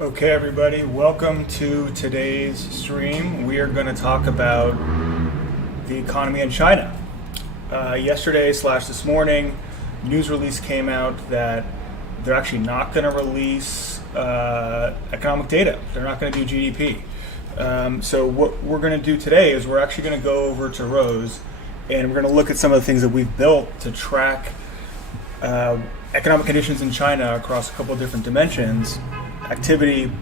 Okay, everybody, welcome to today's stream. We are going to talk about the economy in China. Yesterday slash this morning, news release came out that they're actually not going to release economic data. They're not going to do GDP. So what we're going to do today is we're actually going to go over to Rose and we're going to look at some of the things that we've built to track economic conditions in China across a couple of different dimensions. Activity,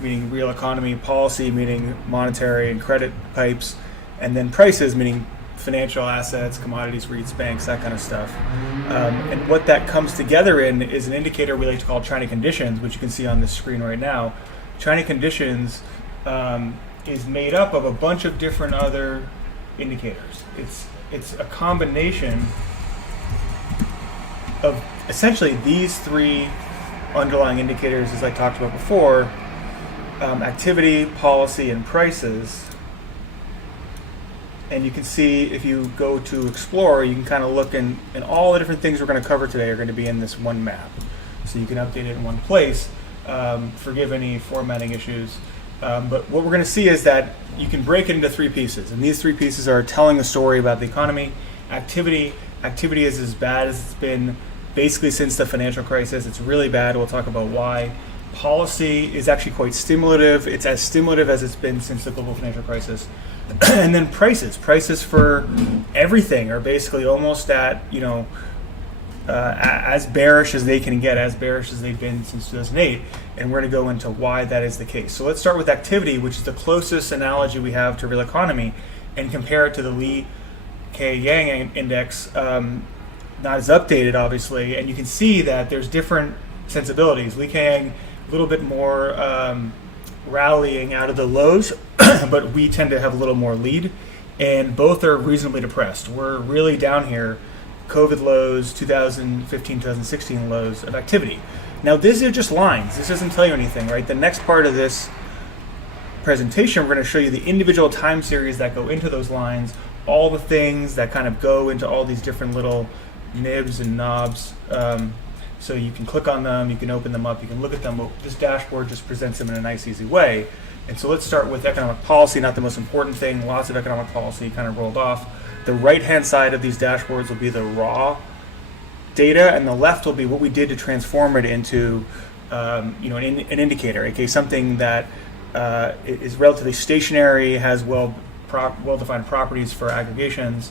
meaning real economy; policy, meaning monetary and credit pipes; and then prices, meaning financial assets, commodities, REITs, banks, that kind of stuff. And what that comes together in is an indicator we like to call China conditions, which you can see on the screen right now. China conditions is made up of a bunch of different other indicators. It's a combination of essentially these three underlying indicators, as I talked about before: activity, policy, and prices. And you can see, if you go to Explore, you can kind of look in all the different things we're going to cover today are going to be in this one map. So you can update it in one place. Forgive any formatting issues. But what we're going to see is that you can break it into three pieces. And these three pieces are telling a story about the economy. Activity is as bad as it's been basically since the financial crisis. It's really bad. We'll talk about why. Policy is actually quite stimulative. It's as stimulative as it's been since the global financial crisis. And then prices for everything are basically almost at, as bearish as they can get, as bearish as they've been since 2008. And we're going to go into why that is the case. So let's start with activity, which is the closest analogy we have to real economy, and compare it to the Li K-Yang index. Not as updated, obviously, and you can see that there's different sensibilities. Li Ka-Yang, a little bit more rallying out of the lows, but we tend to have a little more lead, and both are reasonably depressed. We're really down here, COVID lows, 2015, 2016 lows of activity. Now, these are just lines. This doesn't tell you anything, right? The next part of this presentation, we're going to show you the individual time series that go into those lines, all the things that kind of go into all these different little nibs and knobs, so you can click on them, you can open them up, you can look at them. This dashboard just presents them in a nice, easy way. And so let's start with economic policy, not the most important thing. Lots of economic policy kind of rolled off. The right-hand side of these dashboards will be the raw data, and the left will be what we did to transform it into an indicator, okay, something that is relatively stationary, has well-defined properties for aggregations.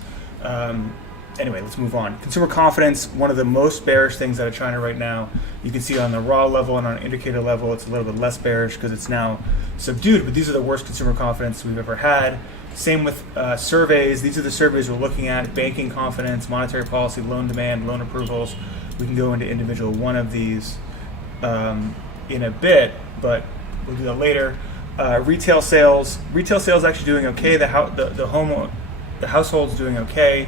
Anyway, let's move on. Consumer confidence, one of the most bearish things out of China right now. You can see on the raw level and on an indicator level, it's a little bit less bearish because it's now subdued, but these are the worst consumer confidence we've ever had. Same with surveys. These are the surveys we're looking at: banking confidence, monetary policy, loan demand, loan approvals. We can go into individual one of these in a bit, but we'll do that later. Retail sales actually doing okay. The household's doing okay.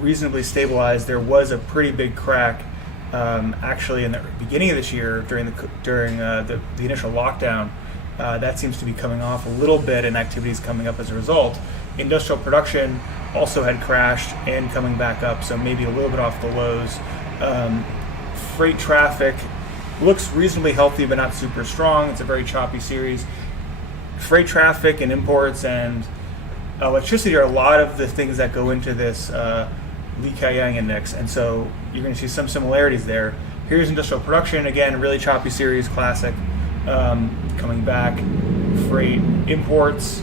Reasonably stabilized. There was a pretty big crack actually in the beginning of this year during the initial lockdown. That seems to be coming off a little bit, and activity is coming up as a result. Industrial production also had crashed and coming back up, so maybe a little bit off the lows. Freight traffic looks reasonably healthy, but not super strong. It's a very choppy series. Freight traffic and imports and electricity are a lot of the things that go into this Li Ka-Yang index, and so you're going to see some similarities there. Here's industrial production, again, really choppy series, classic, coming back. Freight, imports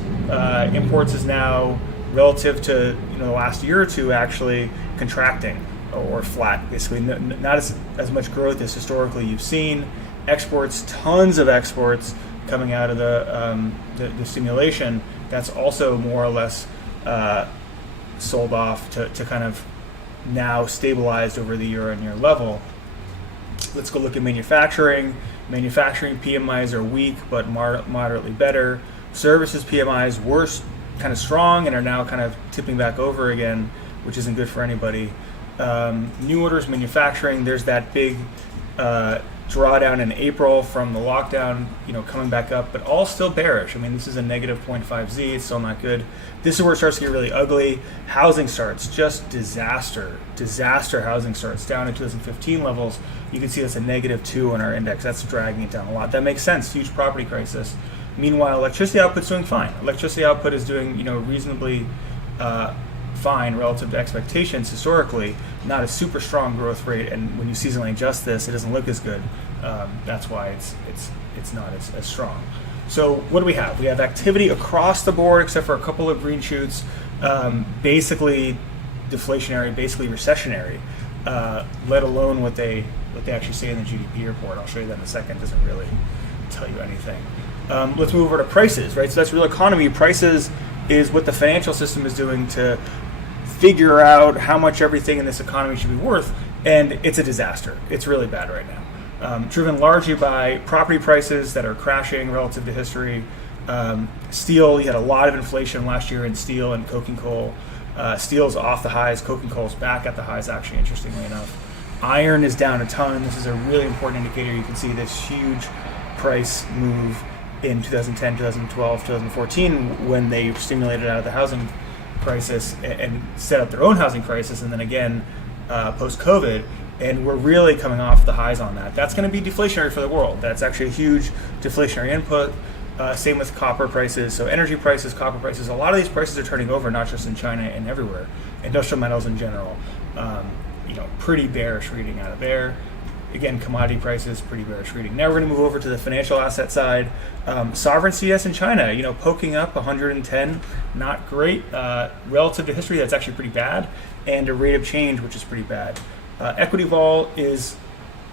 is now relative to the last year or two actually contracting or flat, basically. Not as much growth as historically you've seen. Exports, tons of exports coming out of the stimulation. That's also more or less sold off to kind of now stabilized over the year-on-year level. Let's go look at manufacturing. Manufacturing PMIs are weak but moderately better. Services PMIs were kind of strong and are now kind of tipping back over again, which isn't good for anybody. New orders, manufacturing, there's that big drawdown in April from the lockdown, coming back up, but all still bearish. I mean, this is a negative 0.5Z. It's still not good. This is where it starts to get really ugly. Housing starts, just disaster housing starts, down in 2015 levels. You can see that's a -2 on our index. That's dragging it down a lot. That makes sense. Huge property crisis. Meanwhile, electricity output's doing fine. Electricity output is doing, reasonably fine relative to expectations historically. Not a super strong growth rate, and when you seasonally adjust this, it doesn't look as good. That's why it's not as strong. So what do we have? We have activity across the board, except for a couple of green shoots. Basically deflationary, basically recessionary. Let alone what they actually say in the GDP report. I'll show you that in a second. It doesn't really tell you anything. Let's move over to prices, right? So that's real economy. Prices is what the financial system is doing to figure out how much everything in this economy should be worth, and it's a disaster. It's really bad right now. Driven largely by property prices that are crashing relative to history. Steel, you had a lot of inflation last year in steel and coking coal. Steel's off the highs, coking coal's back at the highs, actually, interestingly enough. Iron is down a ton. This is a really important indicator. You can see this huge price move in 2010, 2012, 2014 when they stimulated out of the housing crisis and set up their own housing crisis, and then again post-COVID, and we're really coming off the highs on that. That's going to be deflationary for the world. That's actually a huge deflationary input. Same with copper prices. So energy prices, copper prices, a lot of these prices are turning over, not just in China and everywhere. Industrial metals in general, pretty bearish reading out of there. Again, commodity prices, pretty bearish reading. Now we're going to move over to the financial asset side. Sovereign CS in China, poking up 110, not great. Relative to history, that's actually pretty bad. And a rate of change, which is pretty bad. Equity vol is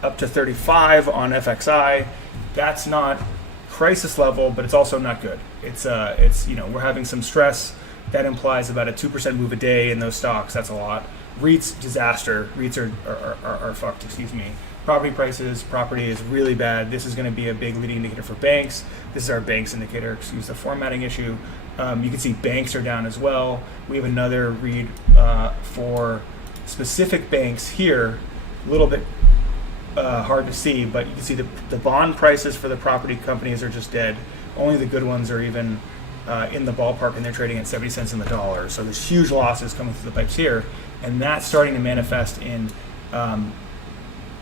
up to 35 on FXI. That's not crisis level, but it's also not good. It's we're having some stress. That implies about a 2% move a day in those stocks. That's a lot. REITs, disaster. REITs are fucked, excuse me. Property prices, property is really bad. This is going to be a big leading indicator for banks. This is our banks indicator, excuse the formatting issue. You can see banks are down as well. We have another read for specific banks here, a little bit hard to see, but you can see the bond prices for the property companies are just dead. Only the good ones are even in the ballpark, and they're trading at 70 cents in the dollar. So there's huge losses coming through the pipes here, and that's starting to manifest in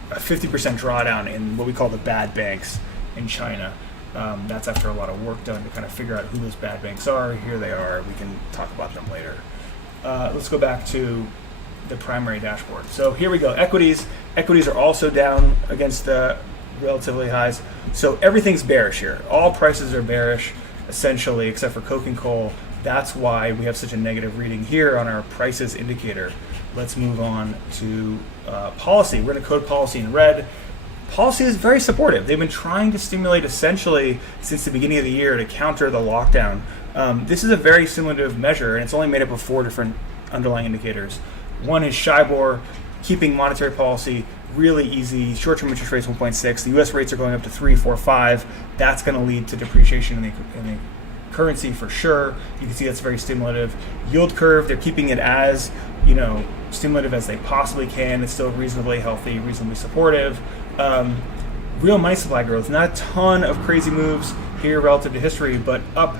a 50% drawdown in what we call the bad banks in China. That's after a lot of work done to kind of figure out who those bad banks are. Here they are. We can talk about them later. Let's go back to the primary dashboard. So here we go. Equities. Equities are also down against the relatively highs. So everything's bearish here. All prices are bearish, essentially, except for coking coal. That's why we have such a negative reading here on our prices indicator. Let's move on to policy. We're going to code policy in red. Policy is very supportive. They've been trying to stimulate essentially since the beginning of the year to counter the lockdown. This is a very stimulative measure, and it's only made up of 4 different underlying indicators. One is SHIBOR, keeping monetary policy really easy. Short-term interest rates 1.6. The U.S. rates are going up to 3, 4, 5. That's going to lead to depreciation in the currency for sure. You can see that's very stimulative. Yield curve, they're keeping it as stimulative as they possibly can. It's still reasonably healthy, reasonably supportive. Real money supply growth, not a ton of crazy moves here relative to history, but up.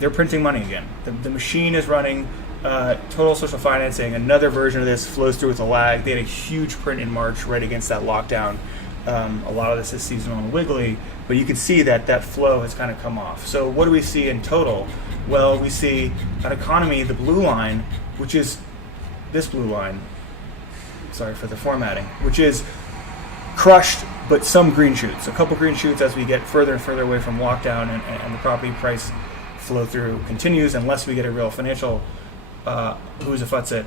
They're printing money again. The machine is running. Total social financing, another version of this, flows through with a lag. They had a huge print in March right against that lockdown. A lot of this is seasonal and wiggly, but you can see that flow has kind of come off. So what do we see in total? Well, we see an economy, the blue line, which is this blue line, sorry for the formatting, which is crushed, but some green shoots. A couple green shoots as we get further and further away from lockdown, and the property price flow through continues unless we get a real financial who's a futz it.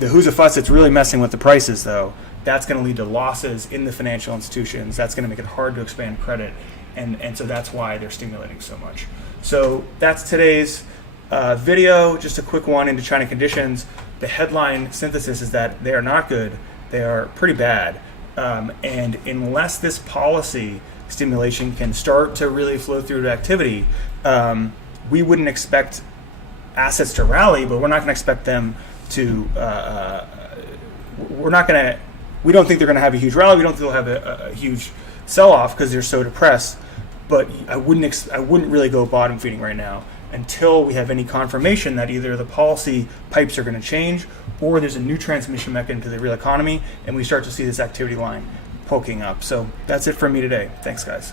The who's a futz it's really messing with the prices, though. That's going to lead to losses in the financial institutions. That's going to make it hard to expand credit, and so that's why they're stimulating so much. So that's today's video, just a quick one into China conditions. The headline synthesis is that they are not good. They are pretty bad. And unless this policy stimulation can start to really flow through to activity, we wouldn't expect assets to rally, but we're not going to expect them to, we're not going to We don't think they're going to have a huge rally. We don't think they'll have a huge sell-off because they're so depressed. But I wouldn't really go bottom feeding right now until we have any confirmation that either the policy pipes are going to change or there's a new transmission mechanism to the real economy and we start to see this activity line poking up. So that's it from me today. Thanks, guys.